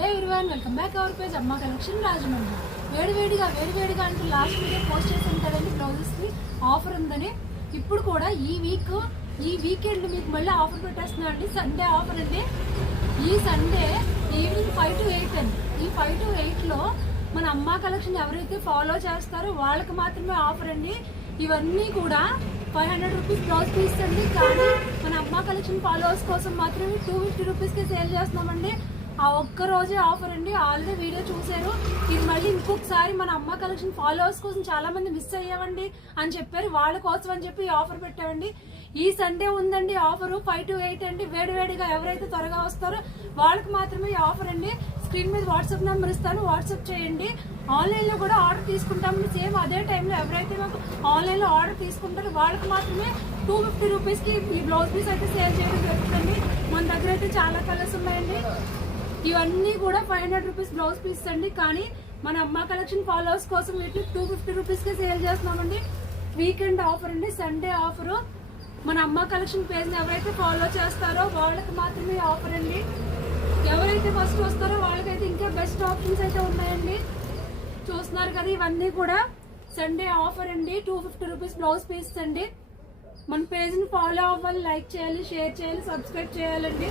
Hello everyone, welcome back our page అమ్మ collection Rajahmundry. వేడివేడిగా అంటూ లాస్ట్ వీడియో పోస్ట్ చేసాం కదండి, బ్లౌజెస్కి ఆఫర్ ఉందని. ఇప్పుడు కూడా ఈ వీకెండ్ మీకు మళ్ళీ ఆఫర్ పెట్టేస్తున్నాం అండి. సండే ఆఫర్ అండి. ఈ సండే ఈవినింగ్ 5 to 8 అండి. ఈ 5 to 8లో మన అమ్మ కలెక్షన్ ఎవరైతే ఫాలో చేస్తారో వాళ్ళకి మాత్రమే ఆఫర్ అండి. ఇవన్నీ కూడా 500 రూపీస్ బ్లౌజ్ పీస్ అండి. కానీ మన అమ్మ కలెక్షన్ ఫాలోవర్స్ కోసం మాత్రమే 250 రూపీస్కి సేల్ చేస్తున్నామండి. ఆ ఒక్క రోజే ఆఫర్ అండి. ఆల్రెడీ వీడియో చూసారు. ఇది మళ్ళీ ఇంకొకసారి మన అమ్మ కలెక్షన్ ఫాలోవర్స్ కోసం చాలా మంది మిస్ అయ్యామండి అని చెప్పారు. వాళ్ళ కోసం అని చెప్పి ఆఫర్ పెట్టామండి. ఈ సండే ఉందండి ఆఫర్ 5 to 8 అండి. వేడివేడిగా ఎవరైతే త్వరగా వస్తారో వాళ్ళకి మాత్రమే ఈ ఆఫర్ అండి. స్క్రీన్ మీద వాట్సాప్ నెంబర్ ఇస్తాను, వాట్సాప్ చేయండి. ఆన్లైన్లో కూడా ఆర్డర్ తీసుకుంటామండి. సేమ్ అదే టైంలో ఎవరైతే మాకు ఆన్లైన్లో ఆర్డర్ తీసుకుంటారో వాళ్ళకి మాత్రమే 250 రూపీస్కి ఈ బ్లౌజ్ పీస్ అయితే సేల్ చేయడం జరుగుతుంది. మన దగ్గర అయితే చాలా కలర్స్ ఉన్నాయండి. ఇవన్నీ కూడా 500 రూపీస్ బ్లౌజ్ పీస్ అండి. కానీ మన అమ్మ కలెక్షన్ ఫాలోవర్స్ కోసం వీటిని 250 రూపీస్కే సేల్ చేస్తున్నామండి. వీకెండ్ ఆఫర్ అండి, సండే ఆఫరు. మన అమ్మ కలెక్షన్ పేజ్ని ఎవరైతే ఫాలో చేస్తారో వాళ్ళకి మాత్రమే ఆఫర్ అండి. ఎవరైతే ఫస్ట్ వస్తారో వాళ్ళకైతే ఇంకా బెస్ట్ ఆప్షన్స్ అయితే ఉన్నాయండి. చూస్తున్నారు కదా, ఇవన్నీ కూడా సండే ఆఫర్ అండి. 250 రూపీస్ బ్లౌజ్ పీస్ అండి. మన పేజ్ని ఫాలో అవ్వాలి, లైక్ చేయాలి, షేర్ చేయాలి, సబ్స్క్రైబ్ చేయాలండి.